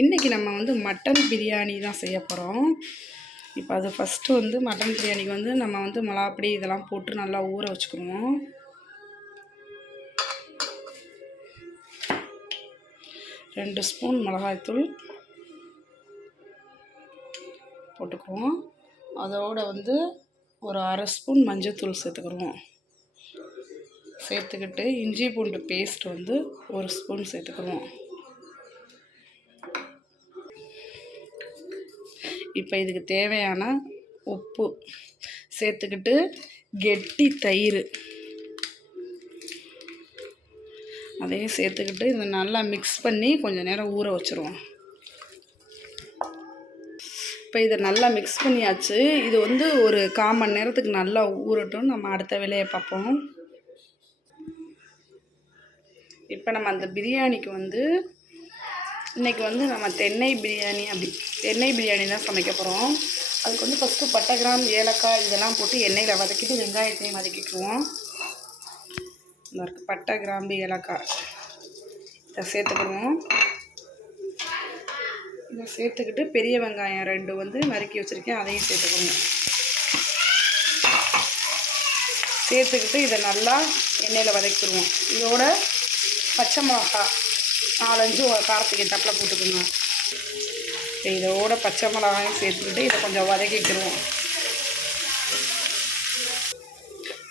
இன்றைக்கி நம்ம வந்து மட்டன் பிரியாணி தான் செய்ய போகிறோம். இப்போ அது ஃபஸ்ட்டு வந்து மட்டன் பிரியாணிக்கு வந்து நம்ம வந்து மிளகாப்பொடி இதெல்லாம் போட்டு நல்லா ஊற வச்சுக்குருவோம். ரெண்டு ஸ்பூன் மிளகாய்த்தூள் போட்டுக்குவோம். அதோடு வந்து ஒரு அரை ஸ்பூன் மஞ்சள்தூள் சேர்த்துக்குருவோம். சேர்த்துக்கிட்டு இஞ்சி பூண்டு பேஸ்ட் வந்து ஒரு ஸ்பூன் சேர்த்துக்குருவோம். இப்போ இதுக்கு தேவையான உப்பு சேர்த்துக்கிட்டு கெட்டி தயிர் அதையும் சேர்த்துக்கிட்டு இதை நல்லா மிக்ஸ் பண்ணி கொஞ்சம் நேரம் ஊற வச்சுருவோம். இப்போ இதை நல்லா மிக்ஸ் பண்ணியாச்சு. இது வந்து ஒரு 1/4 மணி நேரத்துக்கு நல்லா ஊறட்டும். நம்ம அடுத்த வேலையை பார்ப்போம். இப்போ நம்ம அந்த பிரியாணிக்கு வந்து இன்றைக்கி வந்து நம்ம தென்னை பிரியாணி தான் சமைக்க போகிறோம். அதுக்கு வந்து ஃபஸ்ட்டு பட்டை, கிராம்பு, ஏலக்காய் இதெல்லாம் போட்டு எண்ணெயில் வதக்கிட்டு வெங்காயத்தையும் வதக்கிக்குவோம். இந்த பட்டை, கிராம்பு, ஏலக்காய் இதை சேர்த்துக்குவோம். இதை சேர்த்துக்கிட்டு பெரிய வெங்காயம் 2 வந்து நறுக்கி வச்சுருக்கேன், அதையும் சேர்த்துக்குவோம். சேர்த்துக்கிட்டு இதை நல்லா எண்ணெயில் வதக்கிடுவோம். இதோட பச்சை மிளகா 4-5 காரத்துக்கு தப்பில் போட்டுக்கோங்க. இதோட பச்சை மிளகாயும் சேர்த்துக்கிட்டு இதை கொஞ்சம் வதக்கிக்கிடுவோம்.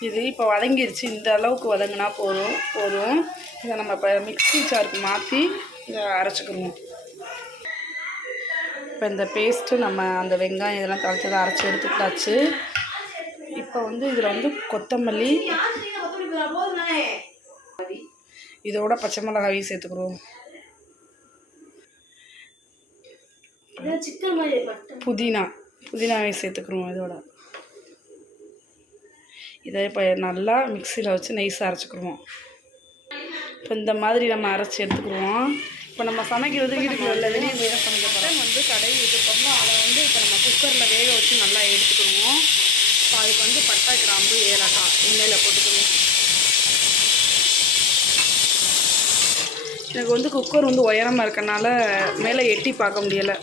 இது இப்போ வதங்கிடுச்சு. இந்த அளவுக்கு வதங்கினா போதும். இதை நம்ம இப்போ மிக்ஸி ஜாருக்கு மாற்றி இதை அரைச்சிக்கிடுவோம். இப்போ இந்த பேஸ்ட்டு நம்ம அந்த வெங்காயம் இதெல்லாம் தழைச்சதை அரைச்சி எடுத்துக்கிட்டாச்சு. இப்போ வந்து இதில் வந்து கொத்தமல்லி இதோட பச்சை மிளகாயும் சேர்த்துக்கிறோம். புதினாவையும் சேர்த்துக்கிறோம். இதை இப்போ நல்லா மிக்சியில் வச்சு நைஸாக அரைச்சிக்கிடுவோம். இப்போ இந்த மாதிரி நம்ம அரைச்சி எடுத்துக்கிடுவோம். இப்போ நம்ம சமைக்கிறது வீட்டுக்கு வெளியே போய் தான் சமைக்க போகிறோம். வந்து கடையில் வச்சுருக்கோமோ அதை வந்து இப்போ நம்ம குக்கரில் வேக வச்சு நல்லா எடுத்துக்கிடுவோம். இப்போ அதுக்கு வந்து பட்டை, கிராம்பு, ஏலக்காய் எண்ணெயில் போட்டுக்கிடுவோம். எனக்கு வந்து குக்கர் வந்து உயரமாக இருக்கனால மேலே எட்டி பார்க்க முடியலை.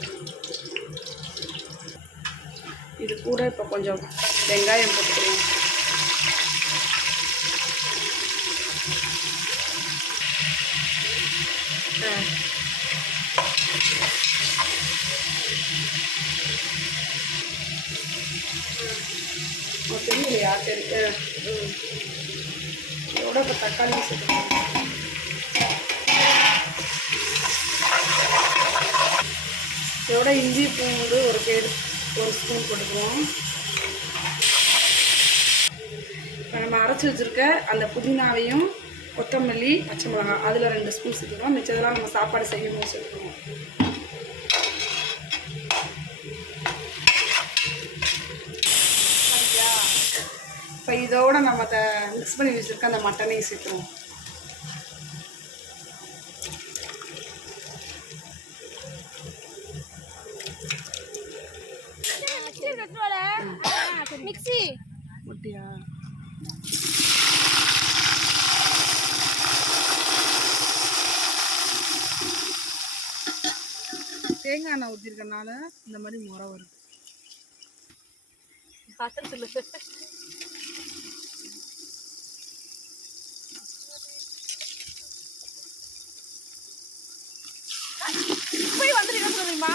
இது கூட இப்போ கொஞ்சம் வெங்காயம் போட்டுக்கிறோம். தெரியலையா? சரி. இதோட இப்போ தக்காளி சேர்த்துக்கணும். இதோட இஞ்சி பூண்டு ஒரு ஸ்பூன் போட்டுக்குவோம். இப்போ நம்ம அரைச்சி வச்சுருக்க அந்த புதினாவையும் கொத்தமல்லி, பச்சை மிளகாய் அதில் 2 ஸ்பூன் சேர்த்துக்குவோம். மிச்சதெல்லாம் நம்ம சாப்பாடு செய்யும்போது சேர்த்துக்குவோம். இப்போ இதோட நம்ம மிக்ஸ் பண்ணி வச்சுருக்க அந்த மட்டனையும் சேர்த்துருவோம். மிக்ஸி முட்டியா தேங்காய் எண்ணெய் ஊற்றிருக்கனால இந்த மாதிரி முறை வருது. போய் வந்துட்டு என்ன சொல்லுமா?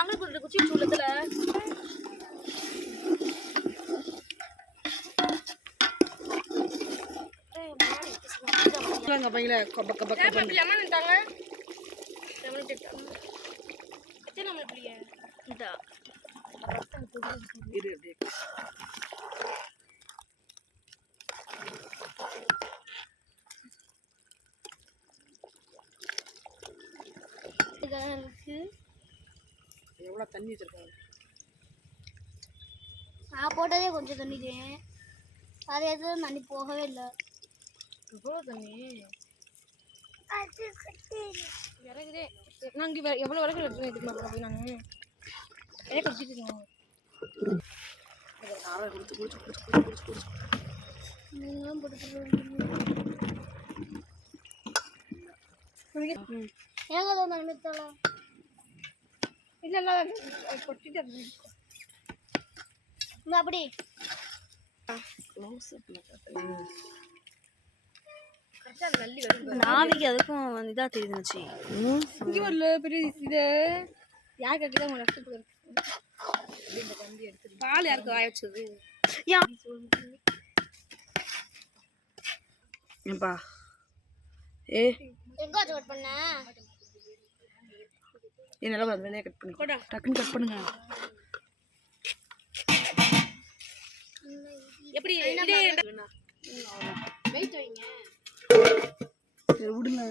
அங்கே குச்சி சூழத்துல பையில லெமன் இரு அப்படியே. எவ்வளோ தண்ணி வச்சிருக்காங்க. நான் போட்டதே கொஞ்சம் தண்ணிக்கு, அது எதுவும் தண்ணி போகவே இல்லை. எவ்வளோ தண்ணி இறங்குதே. நான் இங்கே எவ்வளோ வரைக்கும் எடுத்துன்னு எடுத்துக்கலாம் போய் நான் நிறைய குடிச்சிட்டு இருக்கேன். குடிச்சு நீங்களும் போட்டு ஏங்க அதை நினைத்தால இல்லை இல்லை கொட்டிட்டு இந்த அப்படி நாளைக்கு அதுக்கும் இதாக தெரியுதுச்சு. இங்கே வரல பெரிய இதை யார் கட்டிதான் உங்களை கஷ்டப்படு. பால் யாருக்கு வாய வச்சது ஏன்பா ஏ எங்கே கட் பண்ண என்னால் அது வேலையை கட் பண்ணி டக்குன்னு கட் பண்ணுங்க. எப்படி வெயிட் வைங்க விடுங்க.